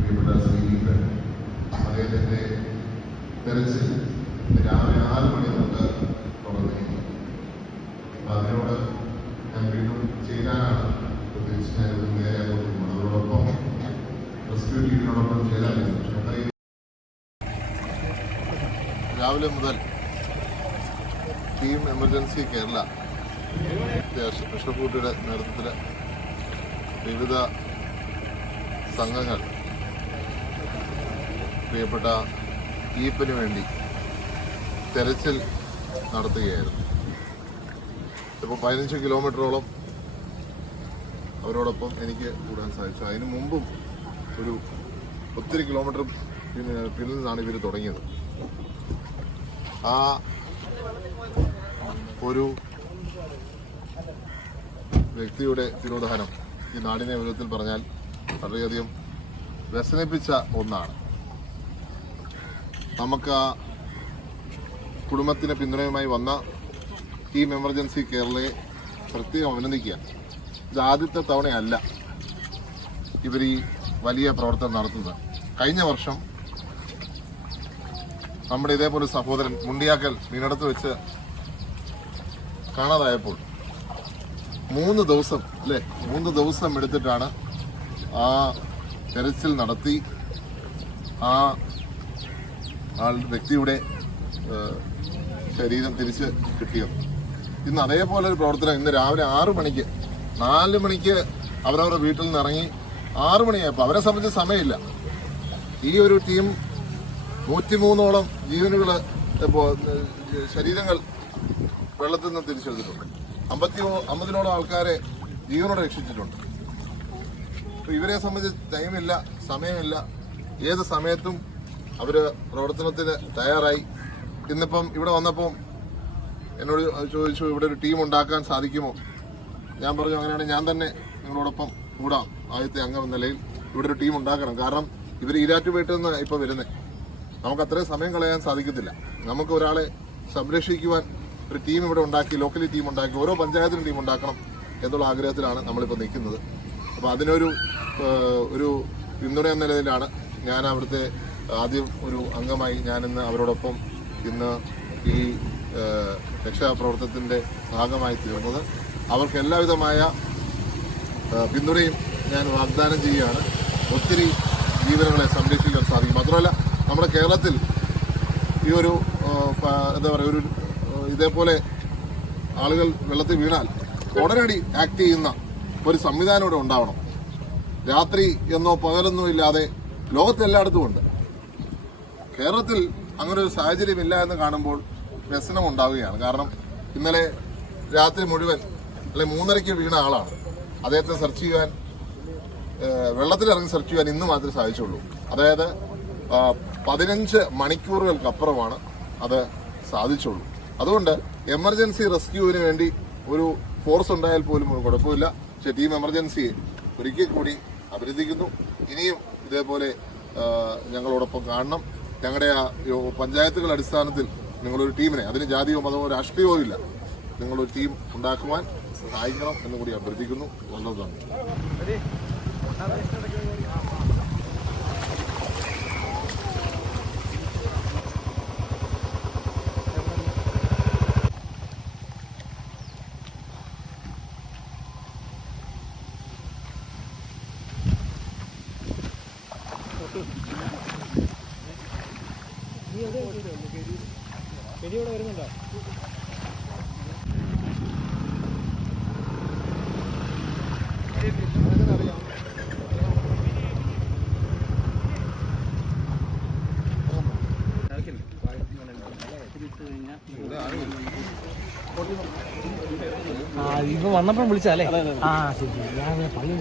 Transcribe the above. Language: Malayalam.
പ്രിയപ്പെട്ട ശ്രീധരൻ അദ്ദേഹത്തിന്റെ തെരച്ചിൽ രാവിലെ ആറ് മണി തൊട്ട് തുടങ്ങിയിരുന്നു അതിനോട് ഞാൻ വീണ്ടും ചേരാനാണ് പ്രത്യേകിച്ച് ഞാൻ നേരെ പോകുന്നത് അതോടൊപ്പം റെസ്ക്യൂ ടീമിനോടൊപ്പം ചേരാനായിരുന്നു രാവിലെ മുതൽ ടീം എമർജൻസി കേരള കൃഷ്ണക്കൂട്ടിയുടെ നേതൃത്വത്തിൽ വിവിധ സംഘങ്ങൾ പ്രിയപ്പെട്ട ജീപ്പിന് വേണ്ടി തെരച്ചിൽ നടത്തുകയായിരുന്നു. ഇപ്പോൾ പതിനഞ്ച് കിലോമീറ്ററോളം അവരോടൊപ്പം എനിക്ക് കൂടാൻ സാധിച്ചു. അതിനു മുമ്പും ഒരു ഒത്തിരി കിലോമീറ്റർ പിന്നെ പിന്നിൽ നിന്നാണ് ഇവർ തുടങ്ങിയത്. ആ ഒരു വ്യക്തിയുടെ തിരോധാനം ഈ നാടിനെ വിധത്തിൽ പറഞ്ഞാൽ വളരെയധികം വ്യസനിപ്പിച്ച ഒന്നാണ്. നമുക്ക് ആ കുടുംബത്തിന് പിന്തുണയുമായി വന്ന ടീം എമർജൻസി കേരളയെ പ്രത്യേകം അഭിനന്ദിക്കുക. ഇത് ആദ്യത്തെ തവണയല്ല ഇവർ ഈ വലിയ പ്രവർത്തനം നടത്തുന്നത്. കഴിഞ്ഞ വർഷം നമ്മുടെ ഇതേപോലെ സഹോദരൻ മുണ്ടിയാക്കൽ മീനടുത്ത് വെച്ച് കാണാതായപ്പോൾ മൂന്ന് ദിവസം അല്ലേ? മൂന്ന് ദിവസം എടുത്തിട്ടാണ് ആ തെരച്ചിൽ നടത്തി ആ ആൾ വ്യക്തിയുടെ ശരീരം തിരിച്ച് കിട്ടിയത് ഇന്ന് അതേപോലെ ഒരു പ്രവർത്തനം ഇന്ന് രാവിലെ ആറു മണിക്ക് നാല് മണിക്ക് അവരവരുടെ വീട്ടിൽ നിന്ന് ഇറങ്ങി ആറു മണിയായപ്പോൾ അവരെ സംബന്ധിച്ച് സമയമില്ല. ഈ ഒരു ടീം നൂറ്റിമൂന്നോളം ജീവനുകൾ ഇപ്പോൾ ശരീരങ്ങൾ വെള്ളത്തിൽ നിന്ന് തിരിച്ചെടുത്തിട്ടുണ്ട്. അമ്പത്തി അമ്പതിനോളം ആൾക്കാരെ ജീവനോടെ രക്ഷിച്ചിട്ടുണ്ട്. ഇവരെ സംബന്ധിച്ച് ടൈമില്ല സമയമില്ല. ഏത് സമയത്തും അവർ പ്രവർത്തനത്തിന് തയ്യാറായി. ഇന്നിപ്പം ഇവിടെ വന്നപ്പോൾ എന്നോട് ചോദിച്ചു ഇവിടെ ഒരു ടീം ഉണ്ടാക്കാൻ സാധിക്കുമോ? ഞാൻ പറഞ്ഞു അങ്ങനെയാണെങ്കിൽ ഞാൻ തന്നെ നിങ്ങളോടൊപ്പം കൂടാം. ആദ്യത്തെ അംഗം എന്ന നിലയിൽ ഇവിടെ ഒരു ടീം ഉണ്ടാക്കണം. കാരണം ഇവർ ഈരാറ്റുപേട്ടിൽ നിന്ന് ഇപ്പോൾ വരുന്നത് നമുക്ക് അത്രയും സമയം കളയാൻ സാധിക്കത്തില്ല. നമുക്ക് ഒരാളെ സംരക്ഷിക്കുവാൻ ഒരു ടീം ഇവിടെ ഉണ്ടാക്കി ലോക്കലി ടീം ഉണ്ടാക്കി ഓരോ പഞ്ചായത്തിനും ടീം ഉണ്ടാക്കണം എന്നുള്ള ആഗ്രഹത്തിലാണ് നമ്മളിപ്പോൾ നിൽക്കുന്നത്. അപ്പോൾ അതിനൊരു ഒരു പിന്തുണ എന്ന നിലയിലാണ് ഞാൻ അവിടുത്തെ ആദ്യം ഒരു അംഗമായി ഞാനിന്ന് അവരോടൊപ്പം ഇന്ന് ഈ രക്ഷാപ്രവർത്തനത്തിന്റെ ഭാഗമായി തീർന്നത്. അവർക്ക് എല്ലാവിധമായ പിന്തുണയും ഞാൻ വാഗ്ദാനം ചെയ്യുകയാണ്. ഒത്തിരി ജീവനുകളെ സംരക്ഷിക്കാൻ സാധിക്കും. മാത്രമല്ല നമ്മുടെ കേരളത്തിൽ ഈ ഒരു എന്താ പറയുക ഒരു ഇതേപോലെ ആളുകൾ വെള്ളത്തിൽ വീണാൽ ഉടനടി ആക്ട് ചെയ്യുന്ന ഒരു സംവിധാനം ഇവിടെ ഉണ്ടാവണം. രാത്രി എന്നോ പകലെന്നോ ഇല്ലാതെ ലോകത്തെല്ലായിടത്തും ഉണ്ട്. കേരളത്തിൽ അങ്ങനെ ഒരു സാഹചര്യമില്ല എന്ന് കാണുമ്പോൾ വ്യസനം ഉണ്ടാവുകയാണ്. കാരണം ഇന്നലെ രാത്രി മുഴുവൻ അല്ലെ മൂന്നരയ്ക്ക് വീണ ആളാണ്. അദ്ദേഹത്തെ സെർച്ച് ചെയ്യാൻ വെള്ളത്തിലിറങ്ങി സെർച്ച് ചെയ്യാൻ ഇന്ന് മാത്രമേ സാധിച്ചുള്ളൂ. അതായത് പതിനഞ്ച് മണിക്കൂറുകൾക്കപ്പുറമാണ് അത് സാധിച്ചുള്ളൂ. അതുകൊണ്ട് എമർജൻസി റെസ്ക്യൂവിന് വേണ്ടി ഒരു ഫോഴ്സ് ഉണ്ടായാൽ പോലും ഒരു കുഴപ്പമില്ല. പക്ഷേ ടീം എമർജൻസിയെ ഒരിക്കൽ കൂടി അഭിനന്ദിക്കുന്നു. ഇനിയും ഇതേപോലെ ഞങ്ങളോടൊപ്പം കാണണം. ഞങ്ങളുടെ ആ പഞ്ചായത്തുകൾ അടിസ്ഥാനത്തിൽ നിങ്ങളൊരു ടീമിനെ അതിന് ജാതിയോ മതമോ രാഷ്ട്രീയമോ ഇല്ല. നിങ്ങളൊരു ടീം ഉണ്ടാക്കുവാൻ സഹായിക്കണം എന്ന് കൂടി അഭ്യർത്ഥിക്കുന്നു. വളരെ ഇവിടെ വരുന്നുണ്ടോ ഇപ്പൊ വന്നപ്പം വിളിച്ചാലേ ആ ശരി ഞാൻ പള്ളി